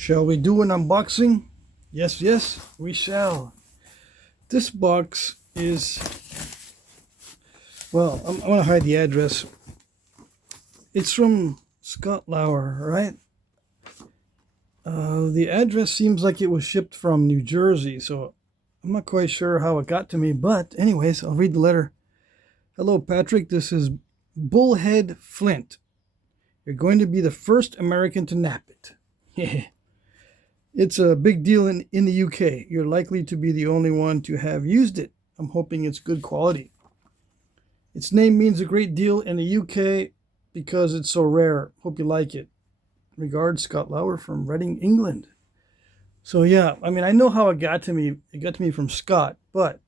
Shall we do an unboxing? Yes, yes, we shall. This box is, well, I'm going to hide the address. It's from Scott Lauer, right? The address seems like it was shipped from New Jersey, so I'm not quite sure how it got to me, but anyways, I'll read the letter. Hello, Patrick. This is Bullhead Flint. You're going to be the first American to nap it. It's a big deal in the UK. You're likely to be the only one to have used it. I'm hoping it's good quality. Its name means a great deal in the UK because it's so rare. Hope you like it. Regards, Scott Lauer from Reading, England. So yeah, I mean, I know how it got to me. It got to me from Scott, but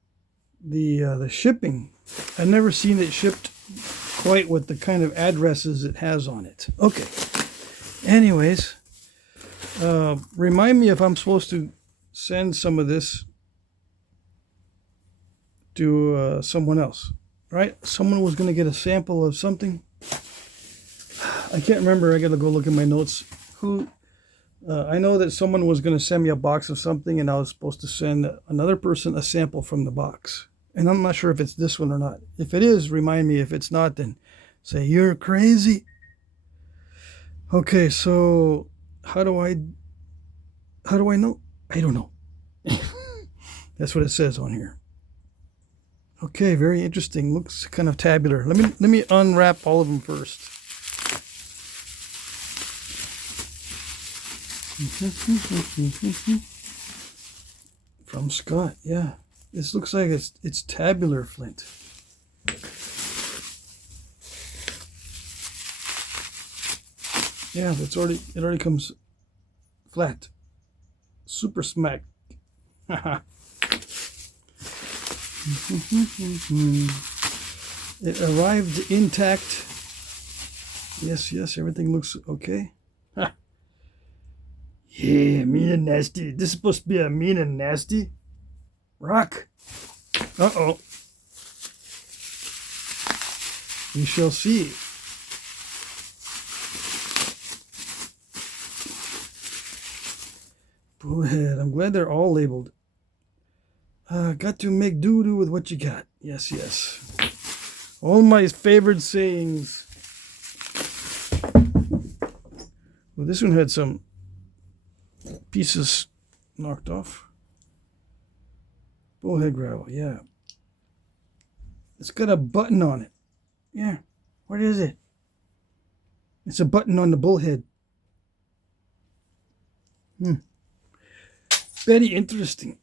the shipping, I've never seen it shipped quite with the kind of addresses it has on it. Okay. Anyways, remind me if I'm supposed to send some of this to someone else, right? Someone was going to get a sample of something. I can't remember. I got to go look at my notes. I know that someone was going to send me a box of something, and I was supposed to send another person a sample from the box. And I'm not sure if it's this one or not. If it is, remind me. If it's not, then say you're crazy. Okay, so how do I know? I don't know. That's what it says on here. Okay, very interesting. Looks kind of tabular. Let me unwrap all of them first. From Scott, yeah. This looks like it's tabular Flint. Yeah, it already comes flat. Super smack. It arrived intact. Yes, everything looks okay. Yeah, mean and nasty. This is supposed to be a mean and nasty rock. Uh-oh. We shall see. Bullhead. I'm glad they're all labeled. Got to make doo-doo with what you got. Yes. All my favorite sayings. Well, this one had some pieces knocked off. Bullhead gravel, yeah. It's got a button on it. Yeah. What is it? It's a button on the bullhead. Very interesting.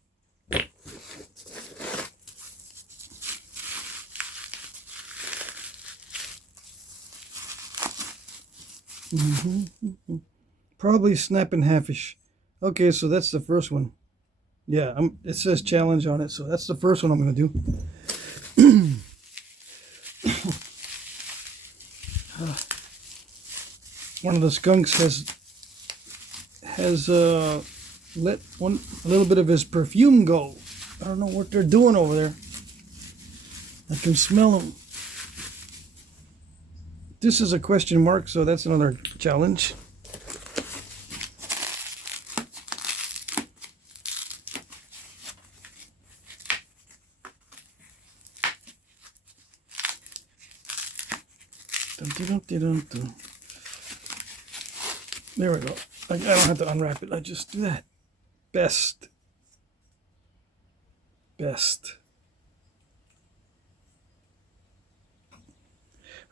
Probably snap in half-ish. Okay, so that's the first one. Yeah, it says challenge on it, so that's the first one I'm going to do. One of the skunks has let a little bit of his perfume go. I don't know what they're doing over there. I can smell them. This is a question mark, so that's another challenge. There we go. I don't have to unwrap it. I just do that. Best.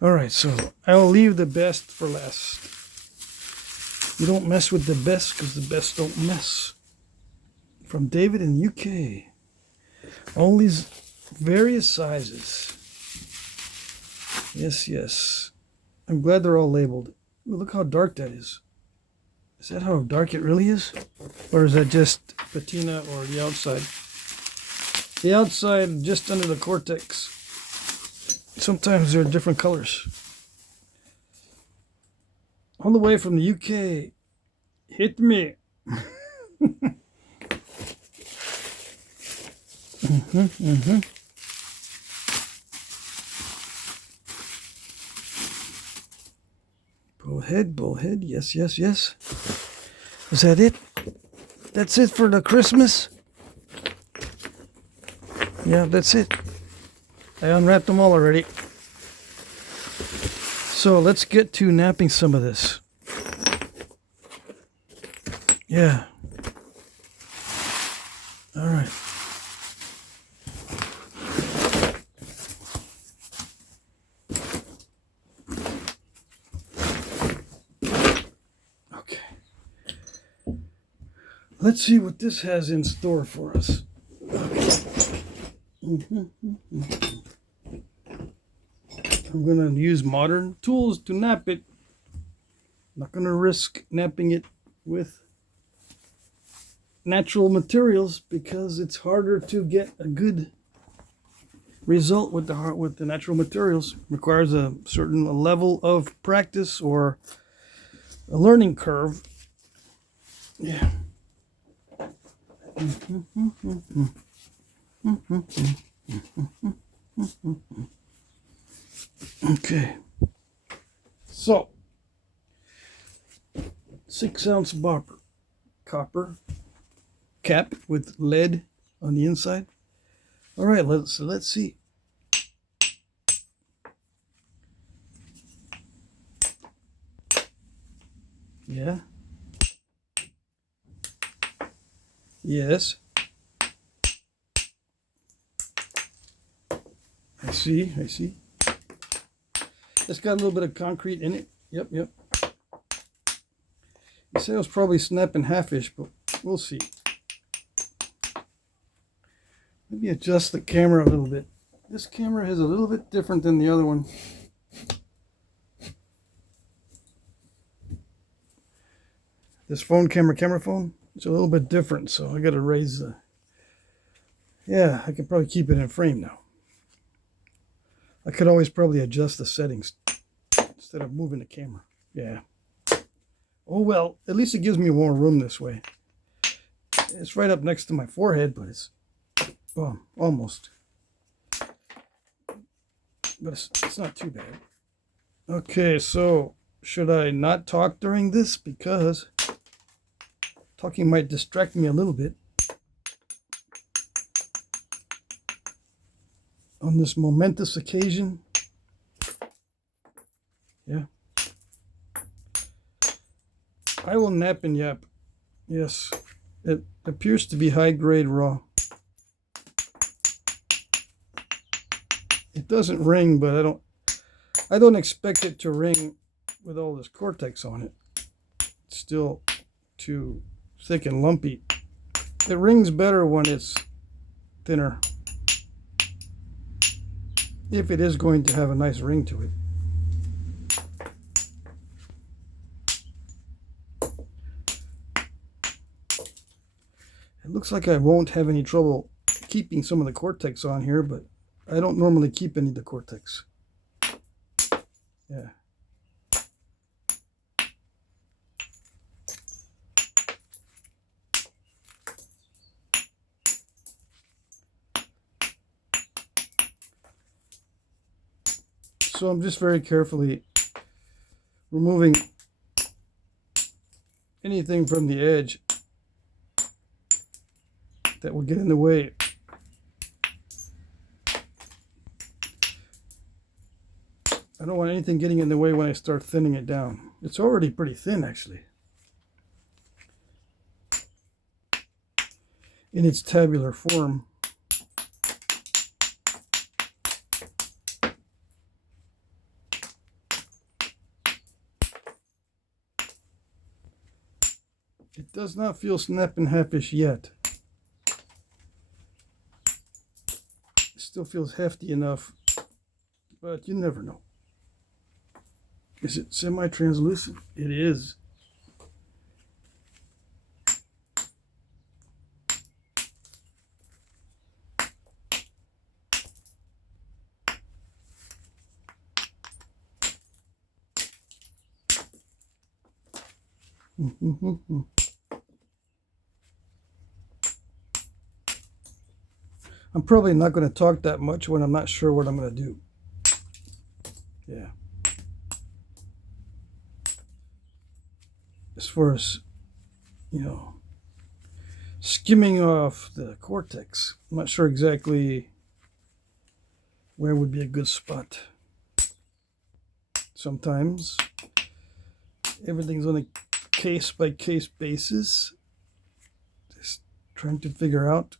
All right, so I'll leave the best for last. You don't mess with the best because the best don't mess. From David in the UK. All these various sizes. Yes. I'm glad they're all labeled. Ooh, look how dark that is. Is that how dark it really is? Or is that just patina or the outside? The outside, just under the cortex. Sometimes they're different colors. All the way from the UK. Hit me. Bullhead. Yes. Is that it? That's it for the Christmas. Yeah, that's it. I unwrapped them all already. So let's get to napping some of this. Yeah. All right. Okay. Let's see what this has in store for us. Okay. I'm going to use modern tools to nap it. I'm not going to risk napping it with natural materials because it's harder to get a good result with the natural materials. It requires a certain level of practice or a learning curve. Yeah. Okay. So 6-ounce copper cap with lead on the inside. All right, let's see. Yeah. Yes. I see. It's got a little bit of concrete in it. Yep. You said it was probably snapping half-ish, but we'll see. Maybe adjust the camera a little bit. This camera is a little bit different than the other one. This camera phone, it's a little bit different, so I got to raise the... Yeah, I could probably keep it in frame now. I could always probably adjust the settings instead of moving the camera. Yeah. Oh well, at least it gives me more room this way. It's right up next to my forehead, but it's... Well, almost. But it's not too bad. Okay, so should I not talk during this? Because talking might distract me a little bit. On this momentous occasion. Yeah. I will nap and yap. Yes. It appears to be high-grade raw. It doesn't ring, but I don't expect it to ring with all this cortex on it. It's still too thick and lumpy. It rings better when it's thinner. If it is going to have a nice ring to it. It looks like I won't have any trouble keeping some of the cortex on here, but I don't normally keep any of the cortex. Yeah. So I'm just very carefully removing anything from the edge that will get in the way. I don't want anything getting in the way when I start thinning it down. It's already pretty thin, actually, in its tabular form. It does not feel snapping half-ish yet. It still feels hefty enough, but you never know. Is it semi-translucent? It is. I'm probably not going to talk that much when I'm not sure what I'm going to do. Yeah. As far as, you know, skimming off the cortex. I'm not sure exactly where would be a good spot. Sometimes everything's on a case-by-case basis. Just trying to figure out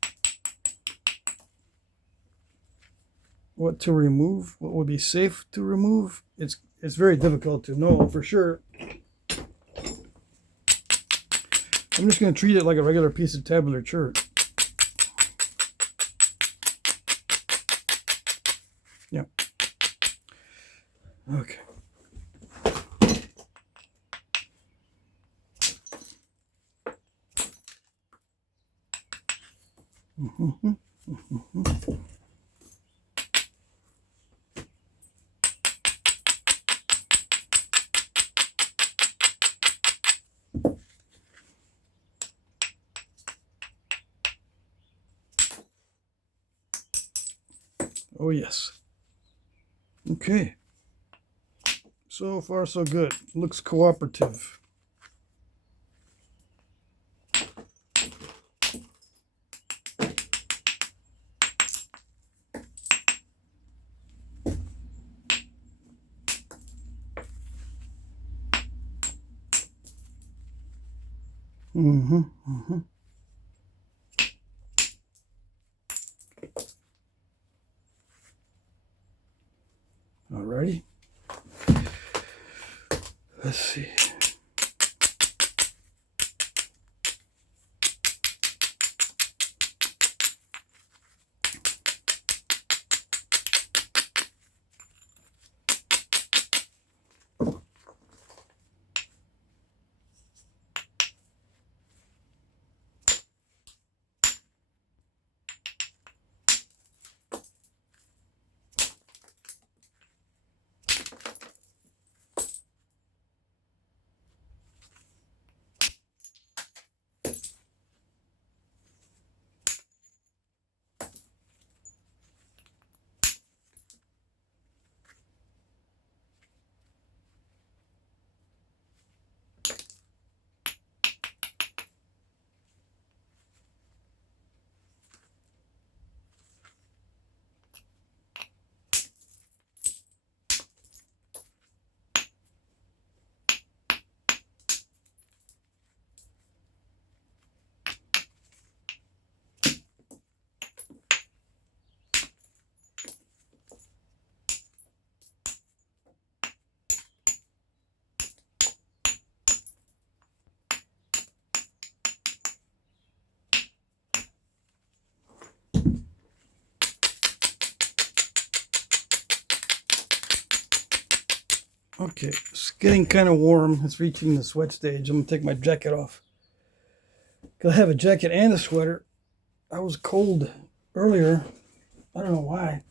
what to remove, what would be safe to remove. It's very difficult to know for sure. I'm just going to treat it like a regular piece of tabular chert. Yeah. Okay. Oh yes. Okay. So far so good. Looks cooperative. Alrighty. Let's see. Okay, it's getting kind of warm. It's reaching the sweat stage. I'm going to take my jacket off. Because I have a jacket and a sweater. I was cold earlier. I don't know why.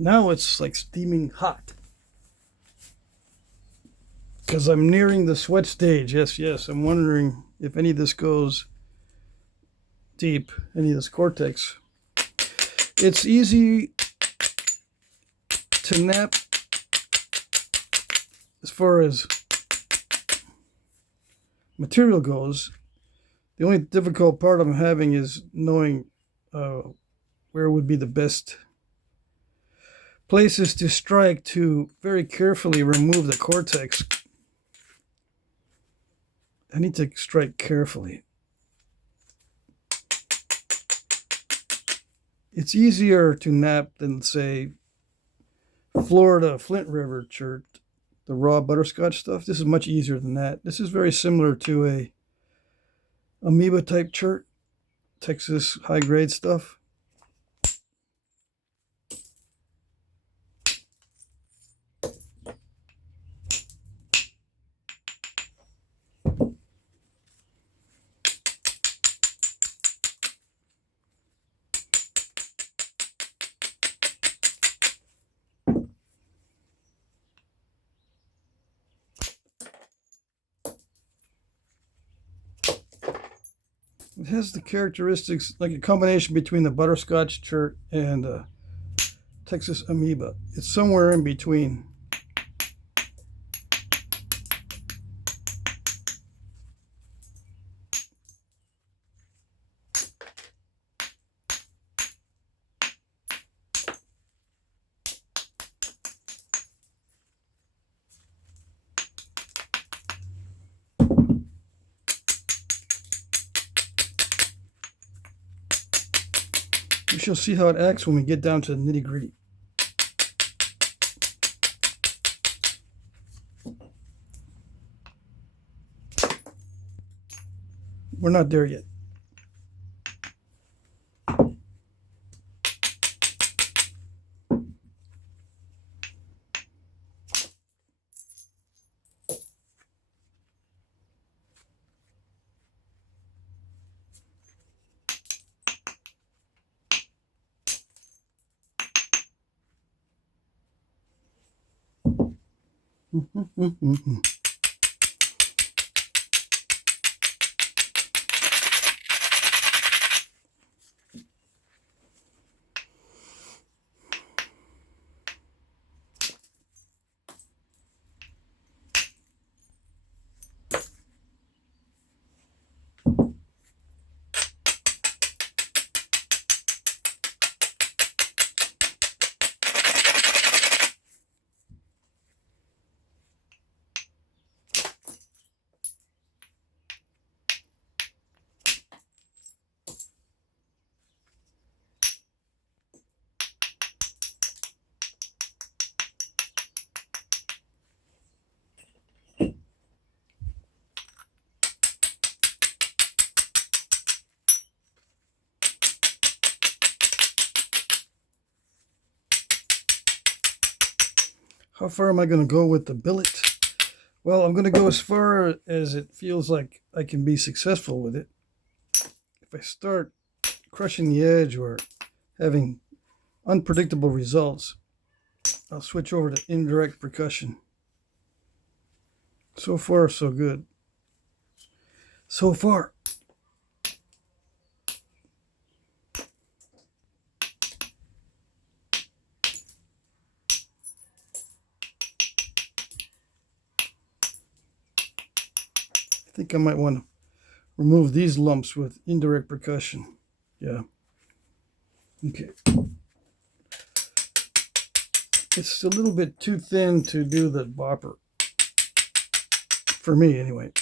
Now it's like steaming hot. Because I'm nearing the sweat stage. Yes. I'm wondering if any of this goes deep, any of this cortex. It's easy to nap as far as material goes. The only difficult part I'm having is knowing where would be the best places to strike to very carefully remove the cortex. I need to strike carefully. It's easier to nap than, say, Florida Flint River chert, the raw butterscotch stuff. This is much easier than that. This is very similar to a amoeba type chert, Texas high grade stuff. It has the characteristics like a combination between the butterscotch chert and Texas amoeba. It's somewhere in between. We shall see how it acts when we get down to the nitty-gritty. We're not there yet. How far am I going to go with the billet? Well, I'm going to go as far as it feels like I can be successful with it. If I start crushing the edge or having unpredictable results, I'll switch over to indirect percussion. So far, so good. So far. I think I might want to remove these lumps with indirect percussion. Yeah. Okay. It's a little bit too thin to do the bopper. For me, anyway.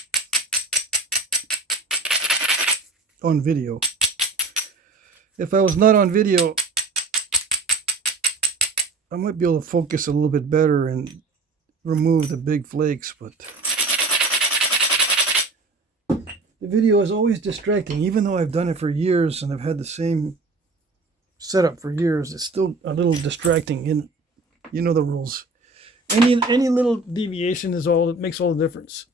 On video. If I was not on video, I might be able to focus a little bit better and remove the big flakes, but the video is always distracting. Even though I've done it for years and I've had the same setup for years, it's still a little distracting. And you know the rules. Any little deviation is all that makes all the difference.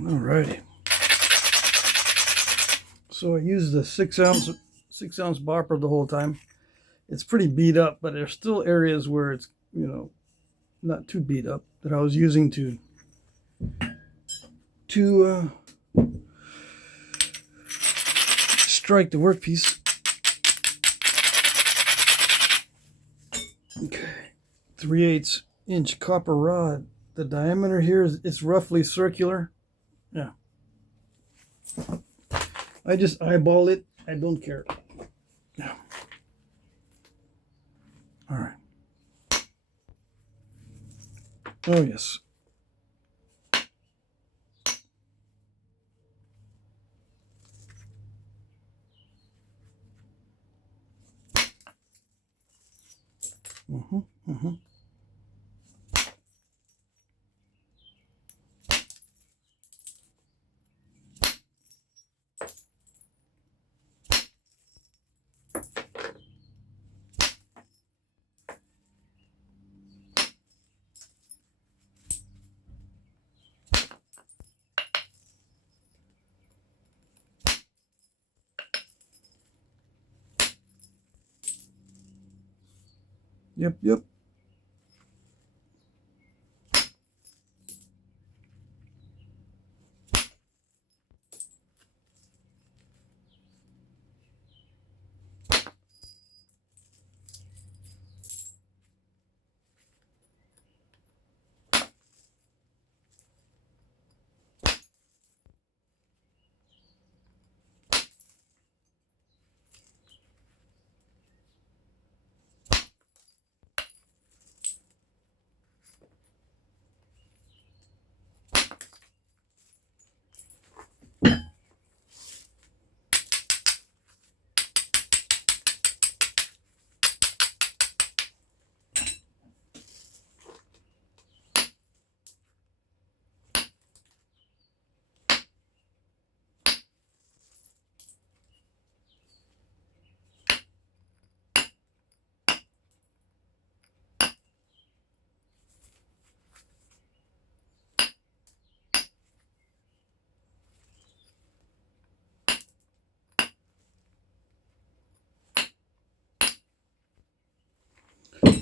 Alrighty. So I used the 6 ounce bopper the whole time. It's pretty beat up, but there's still areas where it's, you know, not too beat up that I was using to strike the workpiece. Okay, 3/8 inch copper rod. The diameter here is, it's roughly circular. Yeah. I just eyeball it. I don't care. Yeah. All right. Oh, yes. Mm-hmm. Mm-hmm. Yep, yep.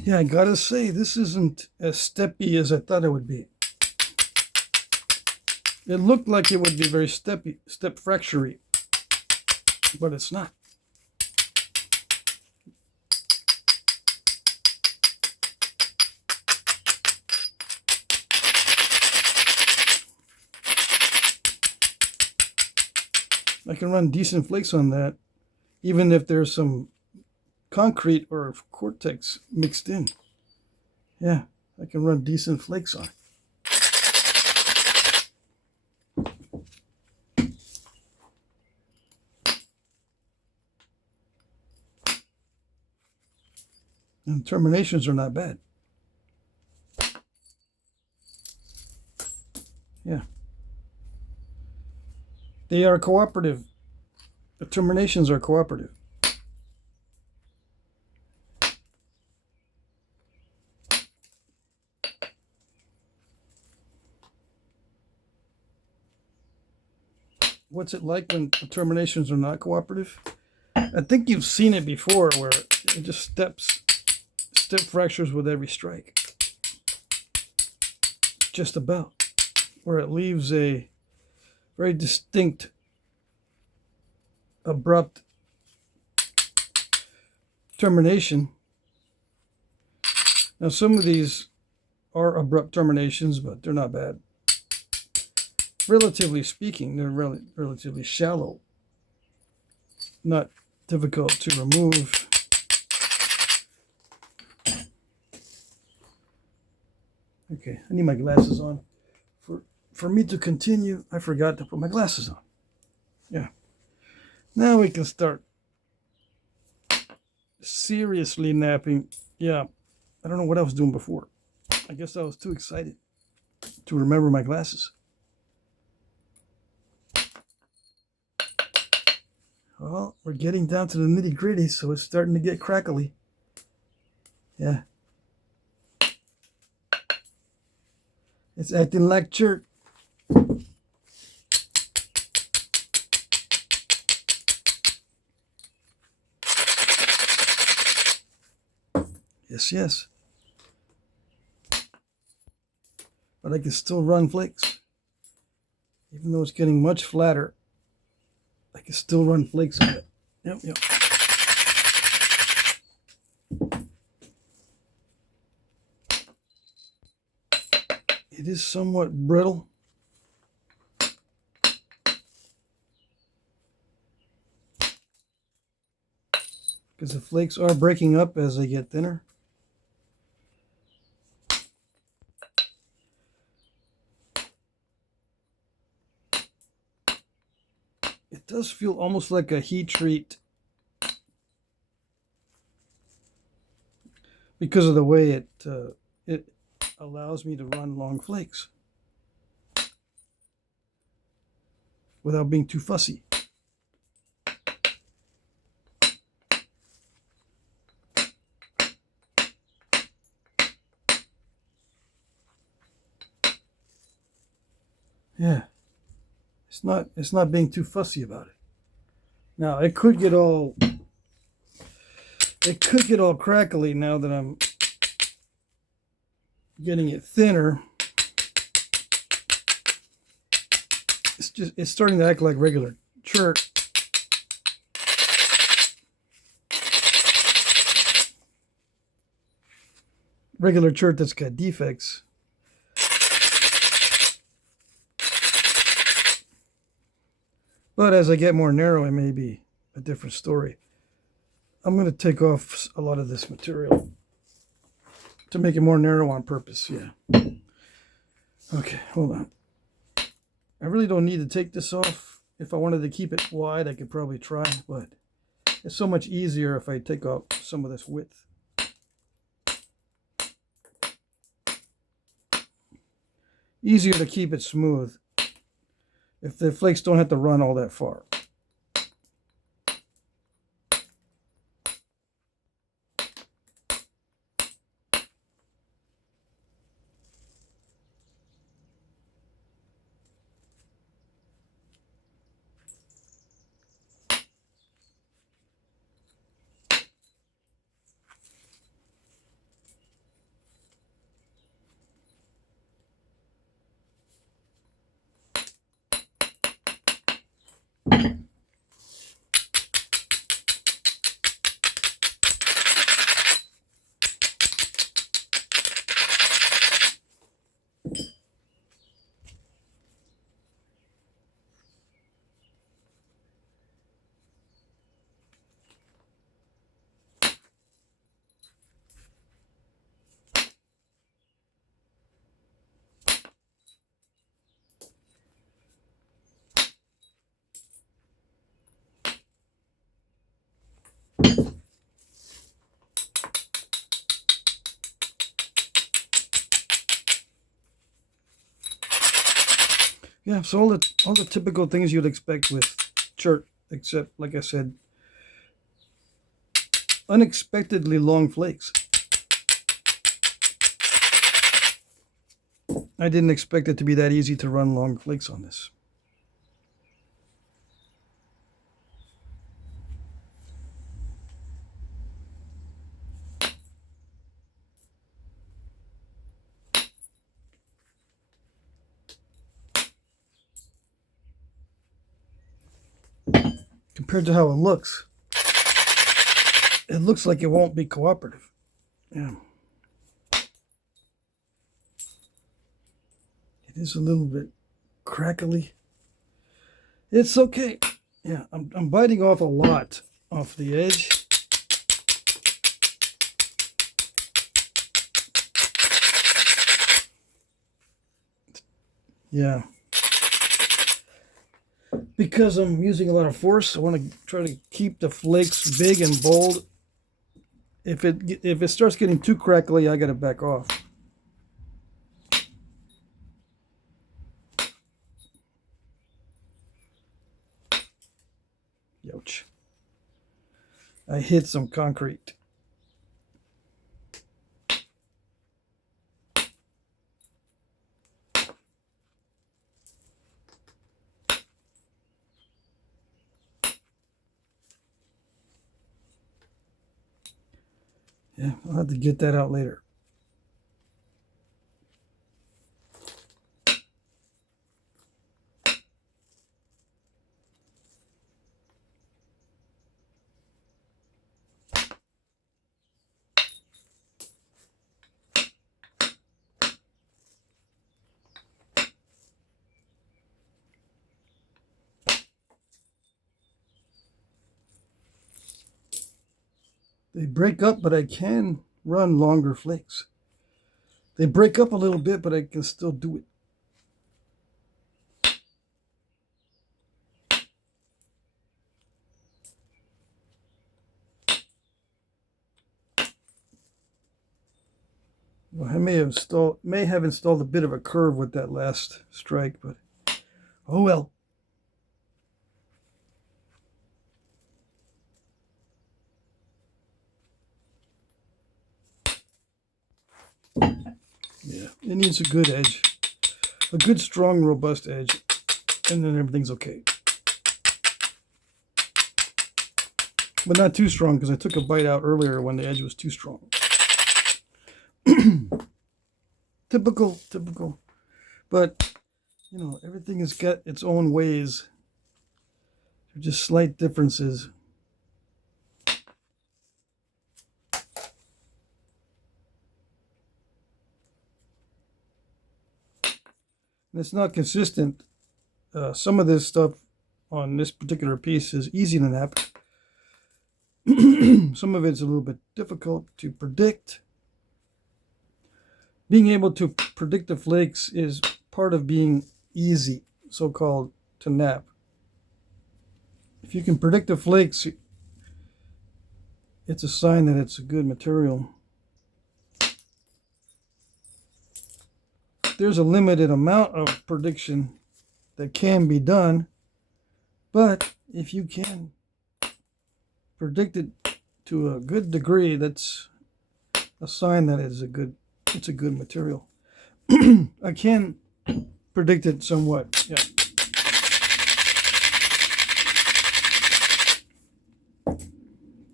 Yeah, I gotta say, this isn't as steppy as I thought it would be. It looked like it would be very steppy, step fracture-y, but it's not. I can run decent flakes on that, even if there's some concrete or cortex mixed in. Yeah, I can run decent flakes on it. And terminations are not bad. Yeah. They are cooperative. The terminations are cooperative. What's it like when the terminations are not cooperative? I think you've seen it before where it just step fractures with every strike. Just about. Where it leaves a very distinct, abrupt termination. Now some of these are abrupt terminations, but they're not bad. Relatively speaking, they're relatively shallow. Not difficult to remove. Okay, I need my glasses on. For me to continue, I forgot to put my glasses on. Yeah. Now we can start seriously napping. Yeah, I don't know what I was doing before. I guess I was too excited to remember my glasses. Well, we're getting down to the nitty gritty, so it's starting to get crackly. Yeah. It's acting like jerk. Yes, yes. But I can still run flakes. Even though it's getting much flatter, I can still run flakes on it. Yep, yep. It is somewhat brittle. because the flakes are breaking up as they get thinner. It does feel almost like a heat treat because of the way it allows me to run long flakes without being too fussy. Yeah, it's not being too fussy about it. Now it could get all crackly now that I'm getting it thinner. It's starting to act like regular chert. Regular chert that's got defects. But as I get more narrow, it may be a different story. I'm going to take off a lot of this material to make it more narrow on purpose. Yeah. Okay, hold on. I really don't need to take this off. If I wanted to keep it wide, I could probably try, but it's so much easier if I take off some of this width. Easier to keep it smooth if the flakes don't have to run all that far. Yeah, so all the typical things you'd expect with chert, except, like I said, unexpectedly long flakes. I didn't expect it to be that easy to run long flakes on this. Compared to how it looks like it won't be cooperative. Yeah. It is a little bit crackly. It's okay. Yeah, I'm biting off a lot off the edge. Yeah. Because I'm using a lot of force, I want to try to keep the flakes big and bold. If it starts getting too crackly, I got to back off. Ouch. I hit some concrete. Yeah, I'll have to get that out later. They break up, but I can run longer flakes. They break up a little bit, but I can still do it. Well, I may have installed a bit of a curve with that last strike, but oh well. Yeah, it needs a good edge, a good, strong, robust edge, and then everything's okay. But not too strong, because I took a bite out earlier when the edge was too strong. Typical. But, you know, everything has got its own ways. They're just slight differences. And it's not consistent. Some of this stuff on this particular piece is easy to nap. Some of it's a little bit difficult to predict. Being able to predict the flakes is part of being easy, so-called, to nap. If you can predict the flakes, it's a sign that it's a good material. There's a limited amount of prediction that can be done, but if you can predict it to a good degree, that's a sign that it's a good material. I can predict it somewhat. Yeah.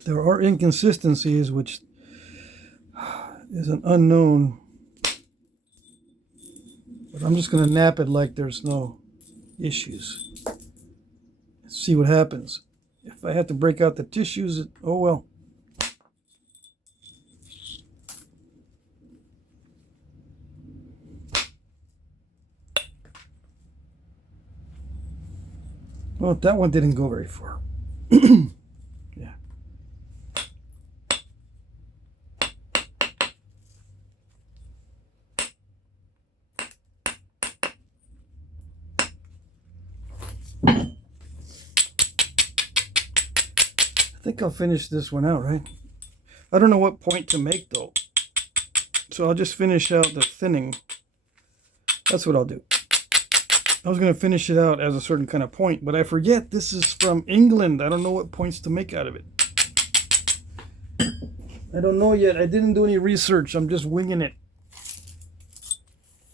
There are inconsistencies, which is an unknown. But I'm just going to nap it like there's no issues. See what happens. If I have to break out the tissues, oh well. Well, that one didn't go very far. Yeah. I think I'll finish this one out, right? I don't know what point to make, though. So I'll just finish out the thinning. That's what I'll do. I was going to finish it out as a certain kind of point, but I forget this is from England. I don't know what points to make out of it. I don't know yet. I didn't do any research. I'm just winging it.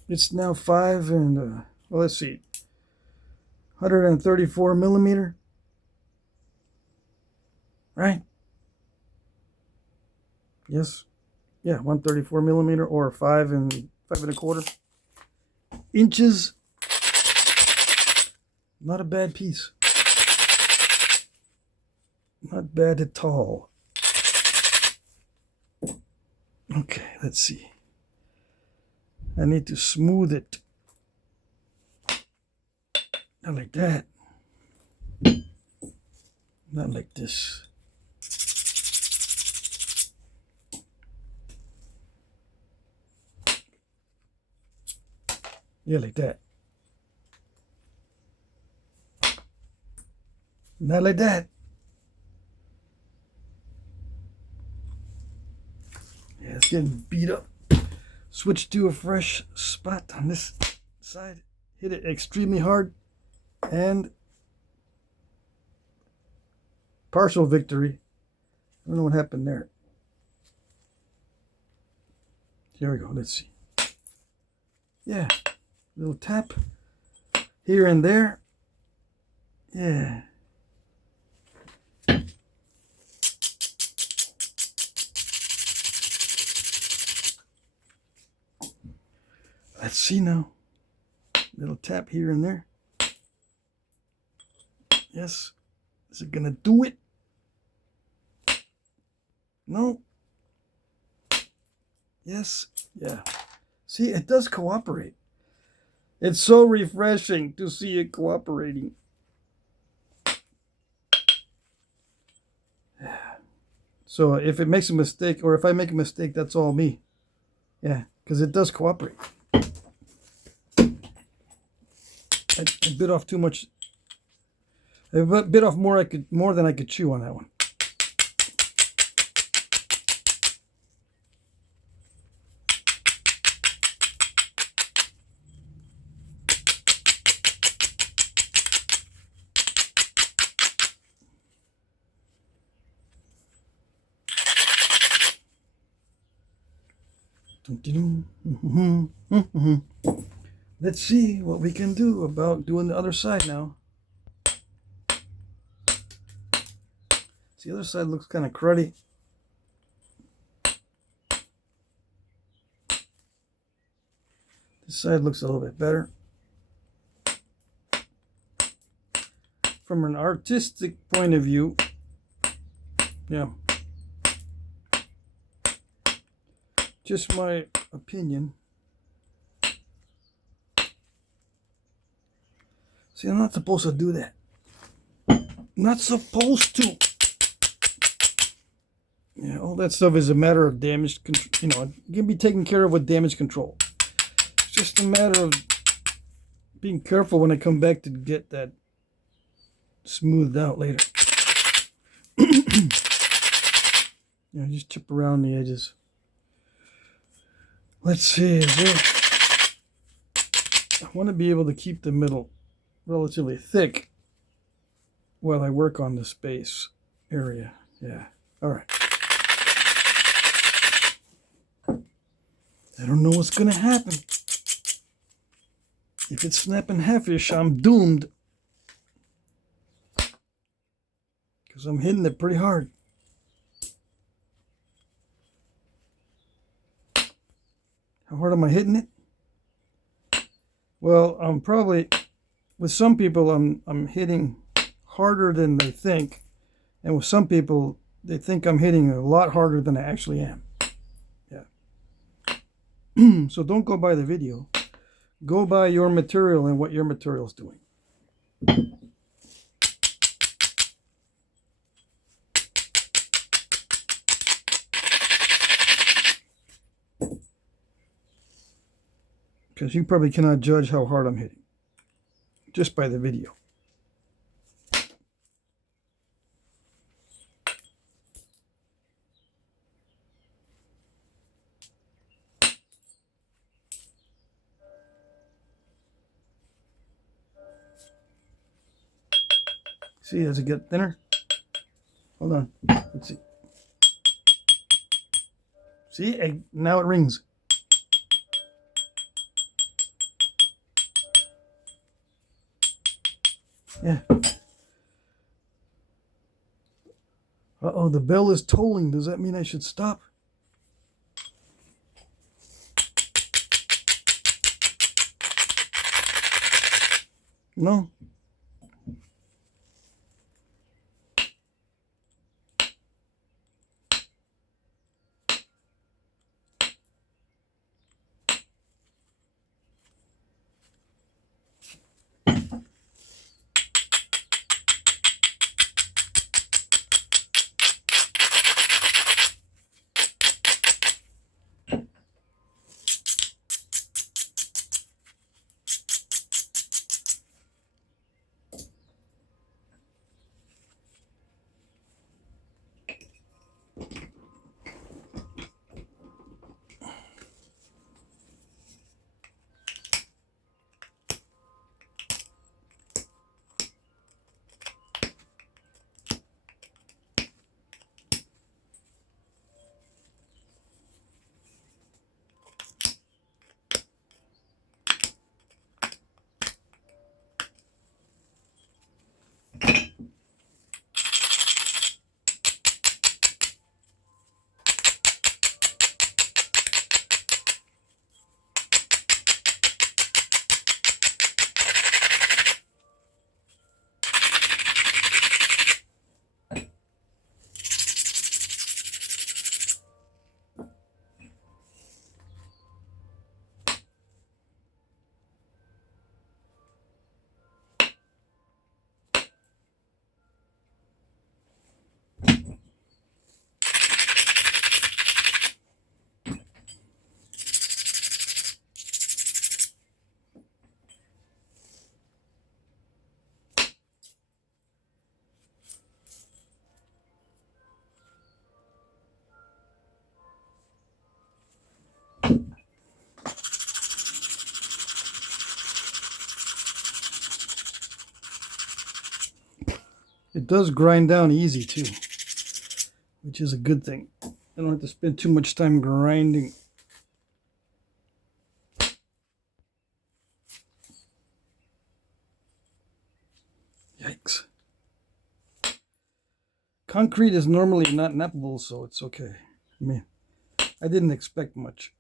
It's now 5 and, well, let's see. 134 millimeter. Right? Yes. Yeah, 134 millimeter or 5 and 5 1/4 inches. Not a bad piece. Not bad at all. Okay, let's see. I need to smooth it. Not like that. Not like this. Yeah, like that. Not like that. Yeah, it's getting beat up. Switch to a fresh spot on this side. Hit it extremely hard. And partial victory. I don't know what happened there. Here we go. Let's see. Yeah. Little tap here and there. Yeah. Let's see now. Little tap here and there. Yes. Is it gonna do it? No. Yes. Yeah. See, it does cooperate. It's so refreshing to see it cooperating. Yeah. So if it makes a mistake, or if I make a mistake, that's all me. Yeah, because it does cooperate. I bit off too much. I bit off more than I could chew on that one. Let's see what we can do about doing the other side now. See, the other side looks kind of cruddy. This side looks a little bit better. From an artistic point of view, yeah. Just my opinion. See, I'm not supposed to do that. Not supposed to. Yeah, all that stuff is a matter of damage control. You know, it can be taken care of with damage control. It's just a matter of being careful when I come back to get that smoothed out later. Yeah, just chip around the edges. Let's see. I want to be able to keep the middle relatively thick while I work on the space area. Yeah. All right. I don't know what's going to happen. If it's snapping half-ish, I'm doomed. Because I'm hitting it pretty hard. How hard am I hitting it? Well, I'm probably, with some people, I'm hitting harder than they think. And with some people, they think I'm hitting a lot harder than I actually am. Yeah. So don't go by the video. Go by your material and what your material is doing. Because you probably cannot judge how hard I'm hitting just by the video. See, does it get thinner? Hold on. Let's see. See, now it rings. Yeah. Uh-oh, the bell is tolling. Does that mean I should stop? No. It does grind down easy too, which is a good thing. I don't have to spend too much time grinding. Yikes. Concrete is normally not knappable, so it's okay. I mean, I didn't expect much.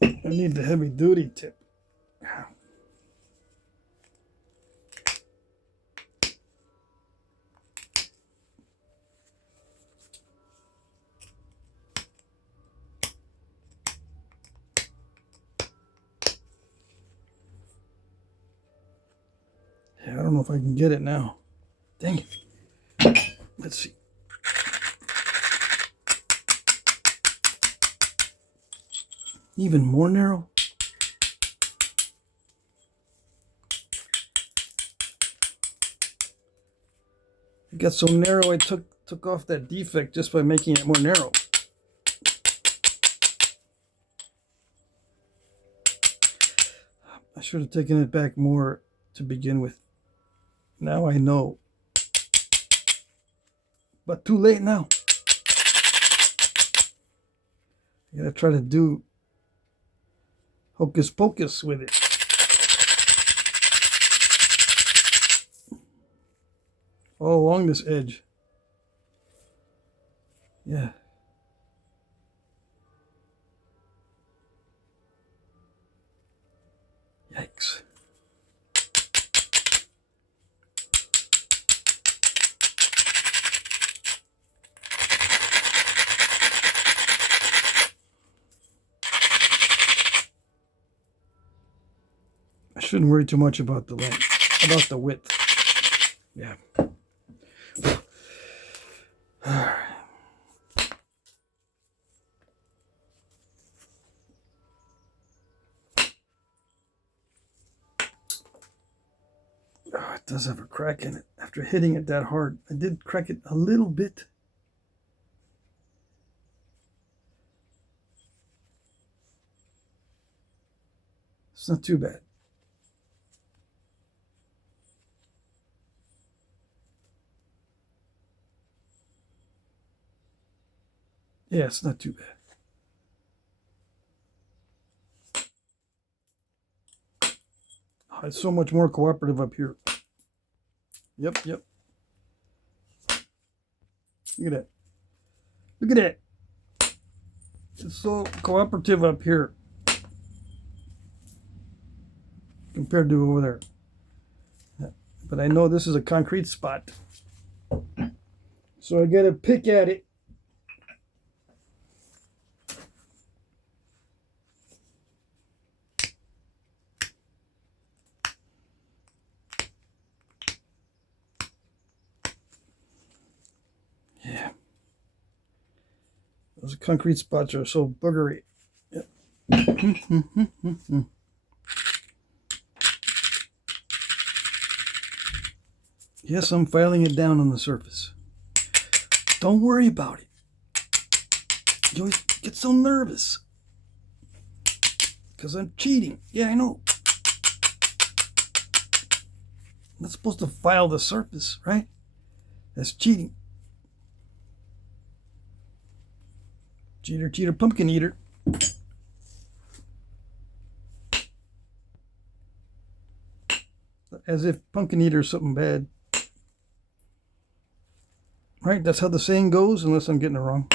I need the heavy duty tip. Yeah, I don't know if I can get it now. Dang it. Let's see. Even more narrow? It got so narrow I took off that defect just by making it more narrow. I should have taken it back more to begin with. Now I know. But too late now. I gotta try to do hocus pocus with it. All along this edge. Yeah. Yikes. I shouldn't worry too much about the length, about the width. Yeah. Alright. Oh, it does have a crack in it. After hitting it that hard, I did crack it a little bit. It's not too bad. Yeah, it's not too bad. Oh, it's so much more cooperative up here. Yep. Look at that. Look at that. It's so cooperative up here compared to over there. But I know this is a concrete spot, so I gotta pick at it. Yeah. Those concrete spots are so boogery. Yep. Yes, I'm filing it down on the surface. Don't worry about it. You always get so nervous. Because I'm cheating. Yeah, I know. I'm not supposed to file the surface, right? That's cheating. Cheater, pumpkin eater. As if pumpkin eater is something bad. Right? That's how the saying goes, unless I'm getting it wrong.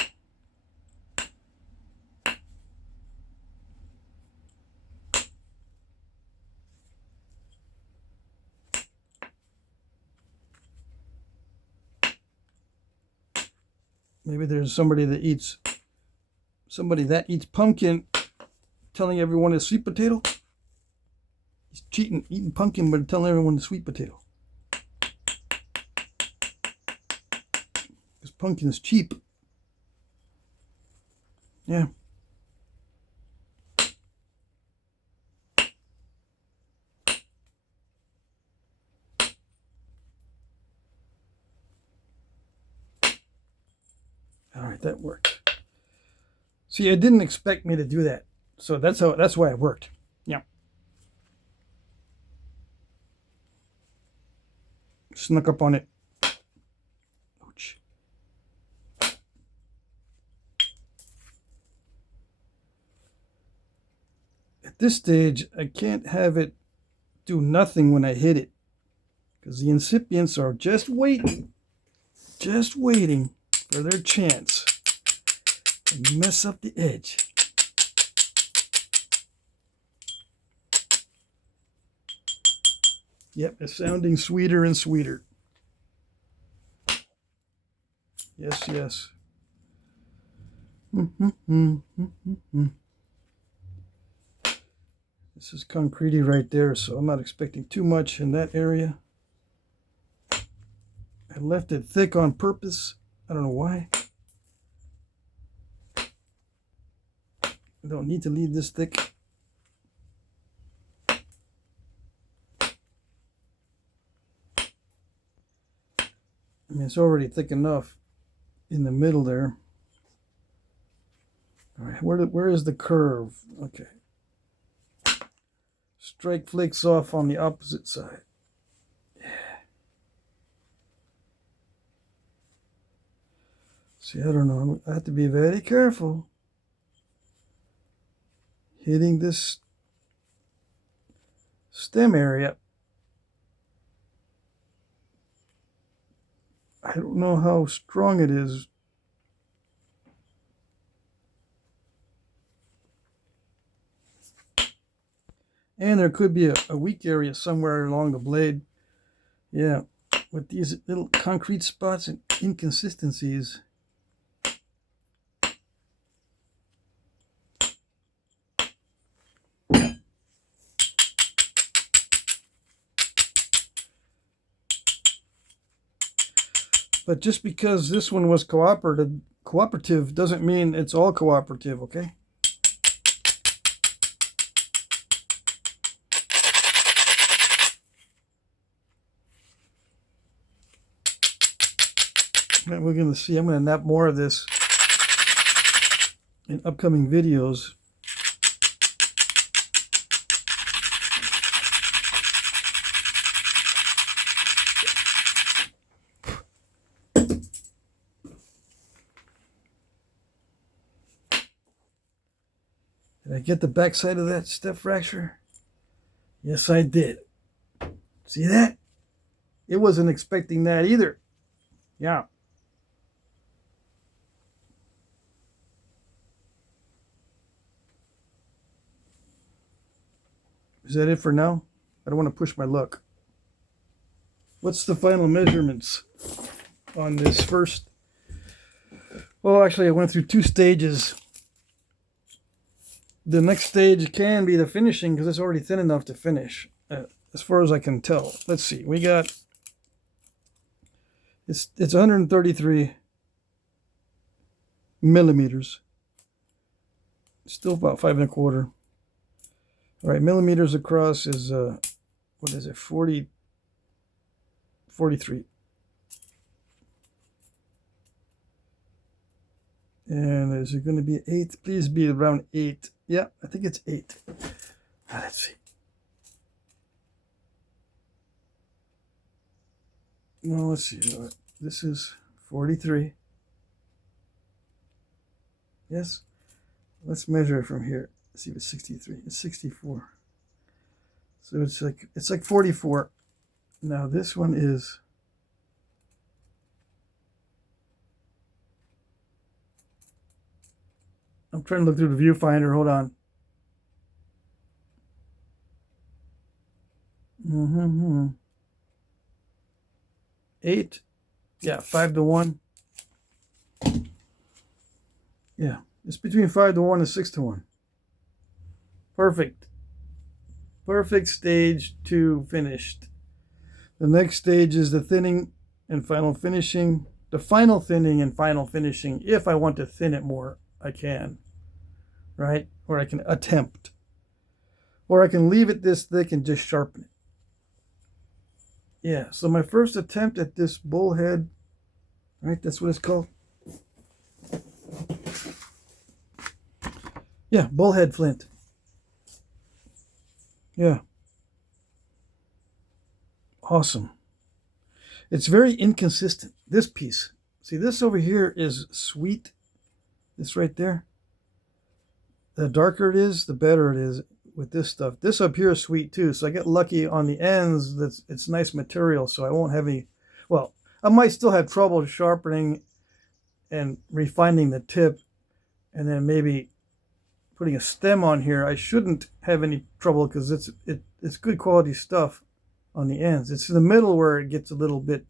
Maybe there's somebody that eats pumpkin telling everyone it's sweet potato. He's cheating, eating pumpkin, but telling everyone it's sweet potato. Because pumpkin is cheap. Yeah. that worked. See, it didn't expect me to do that. So that's why it worked. Yeah. Snuck up on it. Ouch. At this stage, I can't have it do nothing when I hit it, because the incipients are just waiting for their chance to mess up the edge. Yep, it's sounding sweeter and sweeter. Yes, yes. This is concretey right there, so I'm not expecting too much in that area. I left it thick on purpose. I don't know why. I don't need to leave this thick. I mean, it's already thick enough in the middle there. All right, where is the curve? Okay. Strike flakes off on the opposite side. Yeah. See, I don't know. I have to be very careful hitting this stem area. I don't know how strong it is. And there could be a weak area somewhere along the blade. Yeah, with these little concrete spots and inconsistencies. But just because this one was cooperative doesn't mean it's all cooperative, okay? And we're going to see, I'm going to nap more of this in upcoming videos. Did I get the back side of that step fracture? Yes, I did. See that? It wasn't expecting that either. Yeah. Is that it for now? I don't want to push my luck. What's the final measurements on this first? Well, actually, I went through 2 stages. The next stage can be the finishing because it's already thin enough to finish, as far as I can tell. Let's see. We got it's 133 millimeters. Still about 5 1/4. All right, millimeters across is what is it? 43. And is it going to be 8? Please be around 8. Yeah, I think it's 8. Let's see. Well, let's see. This is 43. Yes. Let's measure it from here. Let's see if it's 63. It's 64. So it's like 44. Now this one is I'm trying to look through the viewfinder. Hold on. Mm-hmm. 8. Yeah, 5 to 1. Yeah, it's between 5 to 1 and 6 to 1. Perfect. Perfect. Stage 2 finished. The next stage is the thinning and final finishing. The final thinning and final finishing. If I want to thin it more, I can. Right? Or I can attempt. Or I can leave it this thick and just sharpen it. Yeah, so my first attempt at this bullhead, right, that's what it's called. Yeah, bullhead flint. Yeah. Awesome. It's very inconsistent. This piece. See, this over here is sweet. This right there. The darker it is, the better it is with this stuff. This up here is sweet too, so I get lucky on the ends. It's nice material, so I won't have any. Well, I might still have trouble sharpening and refining the tip, and then maybe putting a stem on here. I shouldn't have any trouble because it's good quality stuff on the ends. It's in the middle where it gets a little bit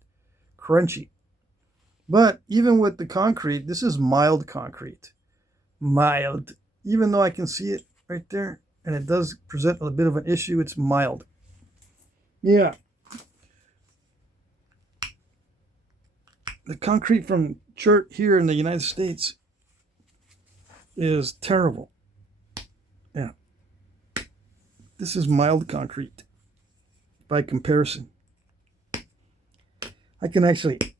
crunchy. But even with the concrete, this is mild concrete. Mild. Even though I can see it right there, and it does present a bit of an issue, it's mild. Yeah. The concrete from chert here in the United States is terrible. Yeah. This is mild concrete by comparison. I can actually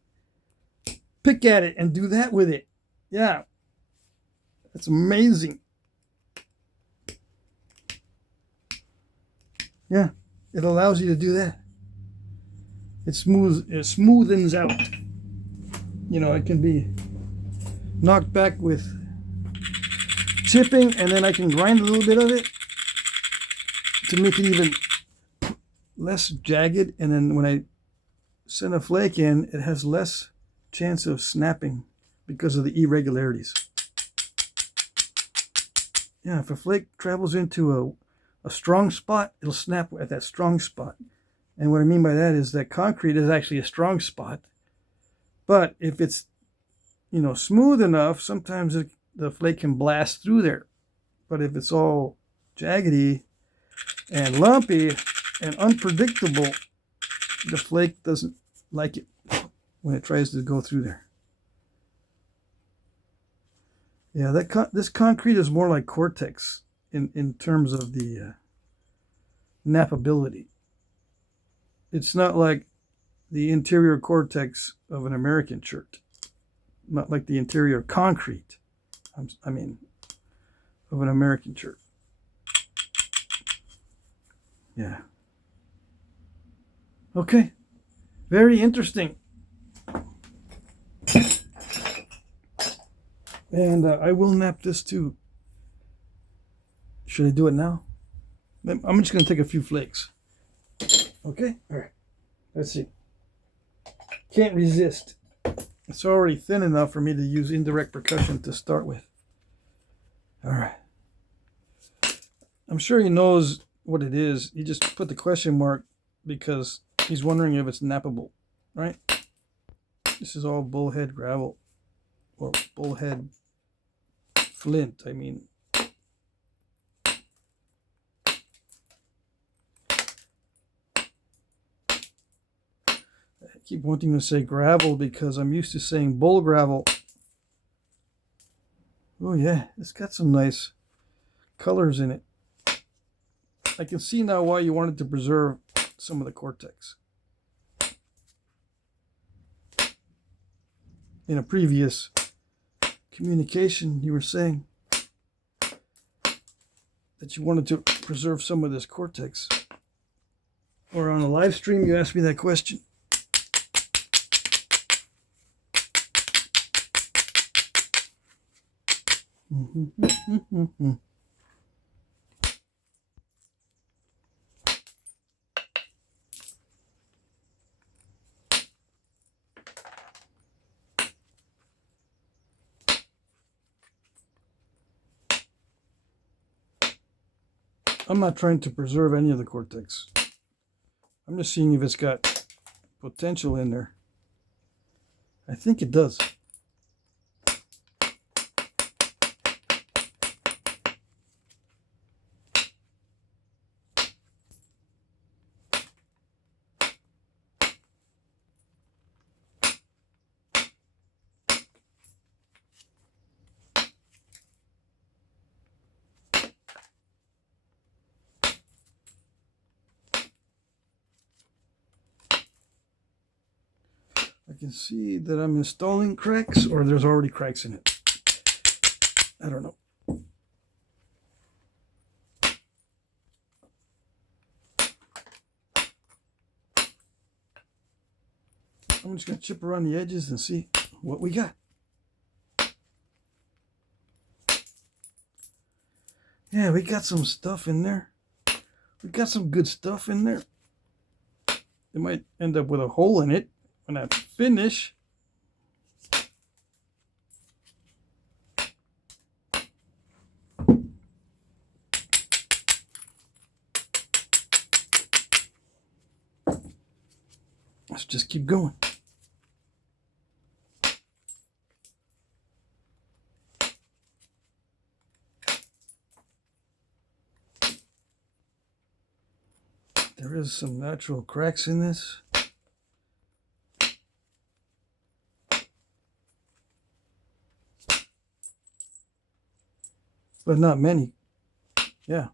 pick at it and do that with it. Yeah. That's amazing. Yeah, it allows you to do that. It smoothens out. You know, it can be knocked back with chipping, and then I can grind a little bit of it to make it even less jagged. And then when I send a flake in, it has less chance of snapping because of the irregularities. Yeah, if a flake travels into a strong spot, it'll snap at that strong spot. And what I mean by that is that concrete is actually a strong spot. But if it's, you know, smooth enough, sometimes the flake can blast through there. But if it's all jaggedy and lumpy and unpredictable, the flake doesn't like it when it tries to go through there. Yeah, this concrete is more like Cortex in terms of the nappability. It's not like the interior cortex of an American chert. Not like the interior concrete, I mean, of an American chert. Yeah. Okay. Very interesting. And I will nap this too. Should I do it now? I'm just going to take a few flakes. Okay? All right. Let's see. Can't resist. It's already thin enough for me to use indirect percussion to start with. All right. I'm sure he knows what it is. He just put the question mark because he's wondering if it's nappable, right? This is all bullhead gravel, or bullhead flint, I mean. I keep wanting to say gravel because I'm used to saying bull gravel. Oh yeah, it's got some nice colors in it. I can see now why you wanted to preserve some of the cortex. In a previous communication, you were saying that you wanted to preserve some of this cortex. Or on a live stream, you asked me that question. I'm not trying to preserve any of the cortex. I'm just seeing if it's got potential in there. I think it does. I can see that I'm installing cracks, or there's already cracks in it. I don't know. I'm just going to chip around the edges and see what we got. Yeah, we got some stuff in there. We got some good stuff in there. It might end up with a hole in it when I finish. Let's just keep going. There is some natural cracks in this. But not many. Yeah.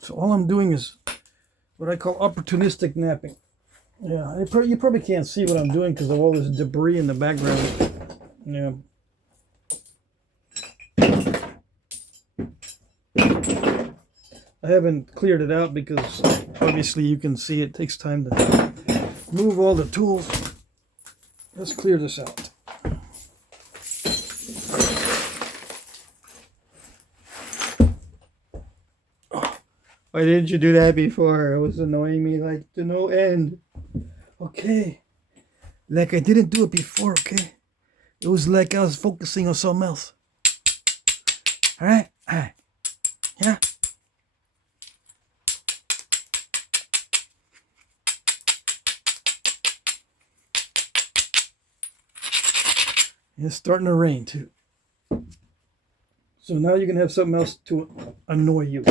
So all I'm doing is what I call opportunistic napping. Yeah, you probably can't see what I'm doing because of all this debris in the background. Yeah. I haven't cleared it out because obviously you can see it takes time to move all the tools. Let's clear this out. Why didn't you do that before? It was annoying me like to no end. Okay. Like I didn't do it before, okay? It was like I was focusing on something else. Alright? Alright. Yeah? It's starting to rain too. So now you can have something else to annoy you.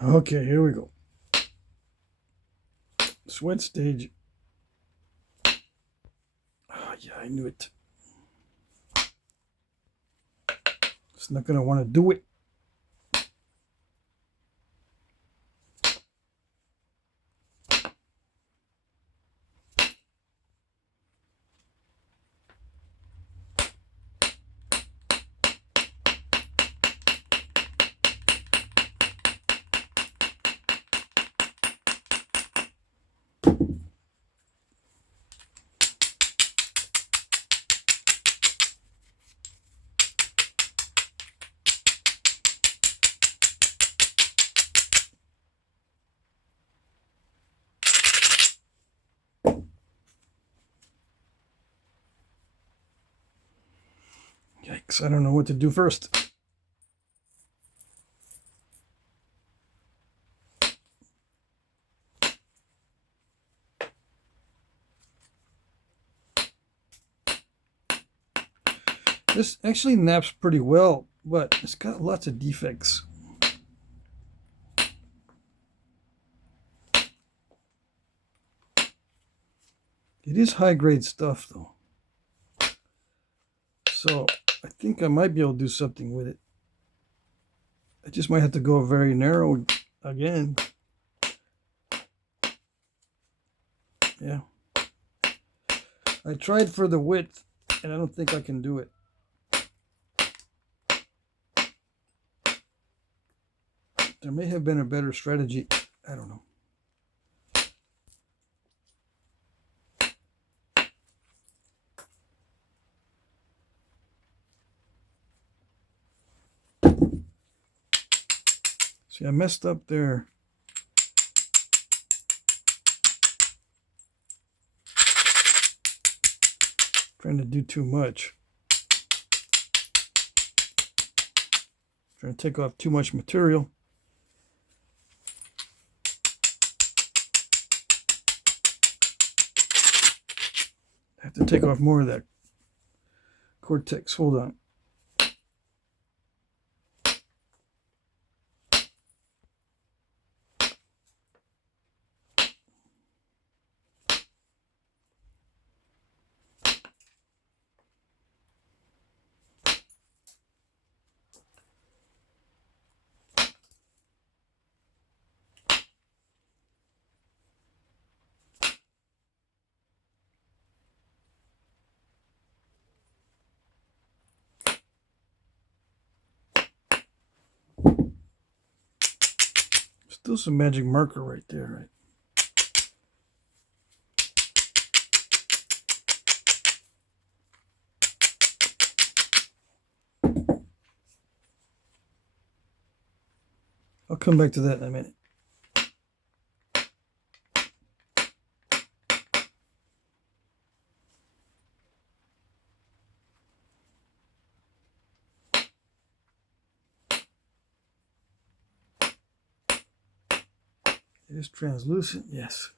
Okay, here we go. Sweat stage. Oh, yeah, I knew it. It's not going to want to do it. Yikes, I don't know what to do first. This actually naps pretty well, but it's got lots of defects. It is high-grade stuff, though. So I think I might be able to do something with it. I just might have to go very narrow again. Yeah. I tried for the width, and I don't think I can do it. There may have been a better strategy. I don't know. See, I messed up there. Trying to do too much. Trying to take off too much material. I have to take off more of that cortex. Hold on. Still some magic marker right there, right? I'll come back to that in a minute. It is translucent, yes.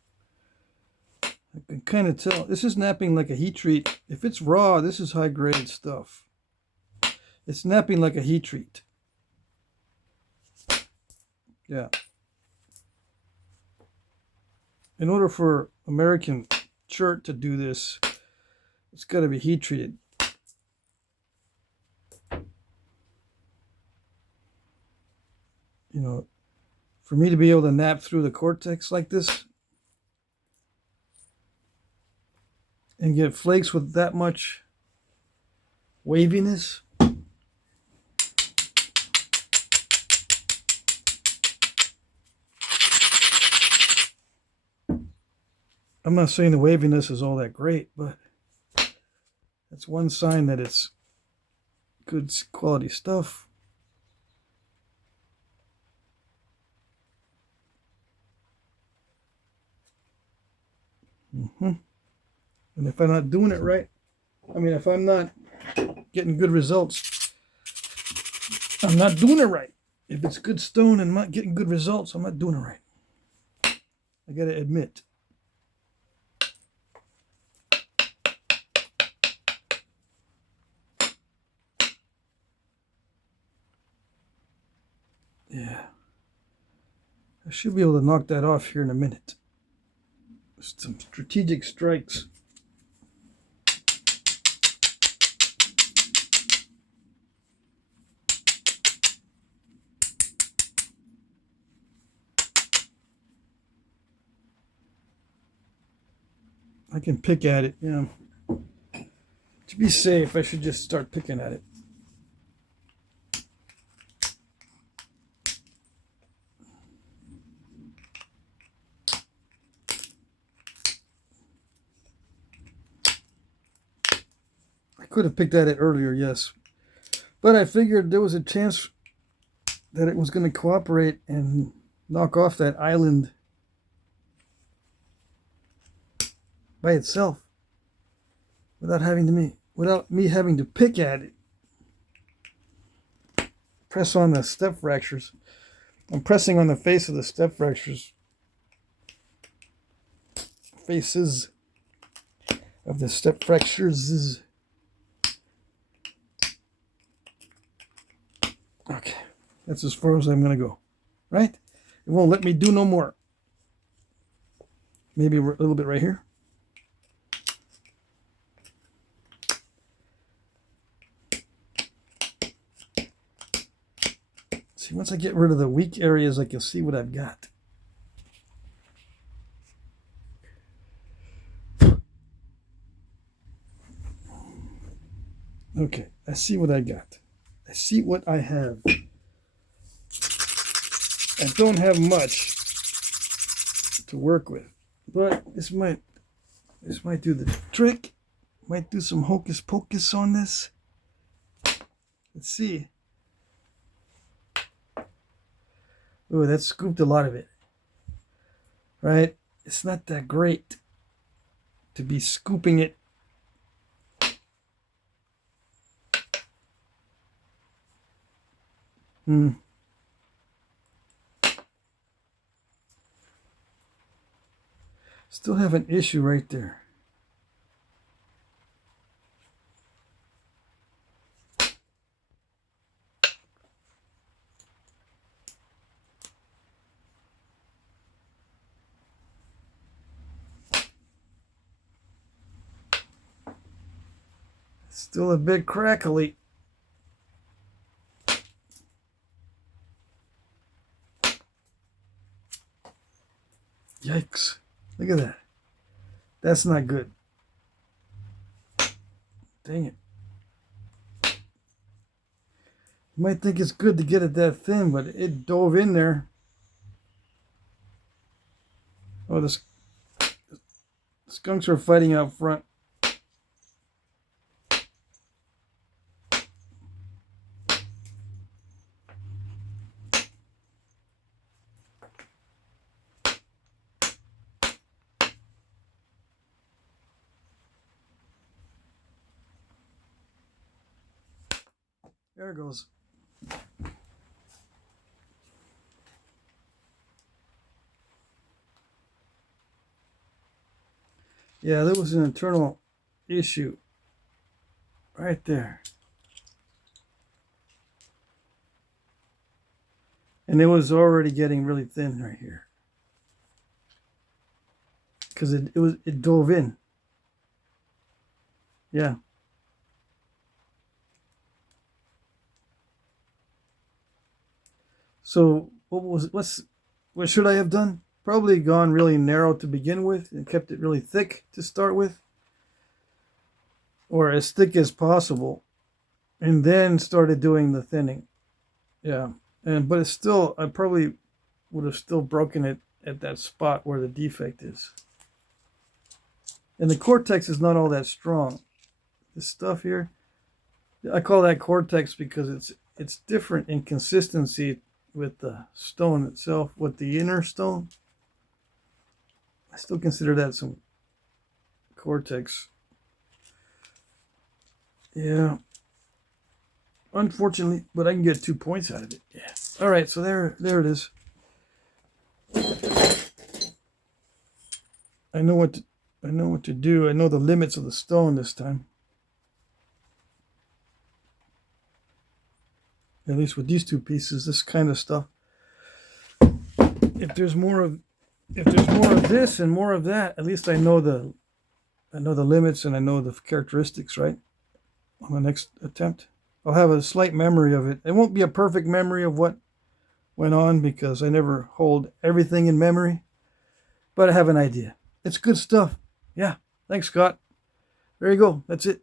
I can kind of tell. This is napping like a heat treat. If it's raw, this is high-grade stuff. It's napping like a heat treat. Yeah. In order for American shirt to do this, it's got to be heat treated. You know, for me to be able to nap through the cortex like this and get flakes with that much waviness, I'm not saying the waviness is all that great, but that's one sign that it's good quality stuff. And if I'm not doing it right, I mean, if I'm not getting good results, I'm not doing it right. If it's good stone and I'm not getting good results, I'm not doing it right. I gotta admit. Yeah. I should be able to knock that off here in a minute. Some strategic strikes. I can pick at it, yeah. To be safe, I should just start picking at it. I could have picked at it earlier, yes. But I figured there was a chance that it was going to cooperate and knock off that island by itself without me having to pick at it. press on the step fractures. I'm pressing on the face of the step fractures. Faces of the step fractures. Okay, that's as far as I'm going to go. Right? It won't let me do no more. Maybe a little bit right here. See, once I get rid of the weak areas, I can see what I've got. Okay, I see what I got. I see what I have. I don't have much to work with, but this might do the trick. Might do some hocus pocus on this. Let's see. Oh, that scooped a lot of it. Right? It's not that great to be scooping it. Still have an issue right there. Still a bit crackly. Yikes. Look at that. That's not good. Dang it. You might think it's good to get it that thin, but it dove in there. Oh, the skunks are fighting out front. There it goes. Yeah, there was an internal issue right there. And it was already getting really thin right here. Because it dove in. Yeah. So what should I have done? Probably gone really narrow to begin with and kept it really thick to start with, or as thick as possible, and then started doing the thinning. Yeah, but it's still, I probably would have still broken it at that spot where the defect is. And the cortex is not all that strong. This stuff here, I call that cortex because it's different in consistency with the stone itself, with the inner stone. I still consider that some cortex. Yeah. Unfortunately, but I can get 2 points out of it. Yeah. All right, so there it is. I know what to do. I know the limits of the stone this time. At least with these two pieces, this kind of stuff. If there's more of this and more of that, at least I know the limits and I know the characteristics, right? On the next attempt, I'll have a slight memory of it. It won't be a perfect memory of what went on because I never hold everything in memory, but I have an idea. It's good stuff. Yeah. Thanks, Scott. There you go. That's it.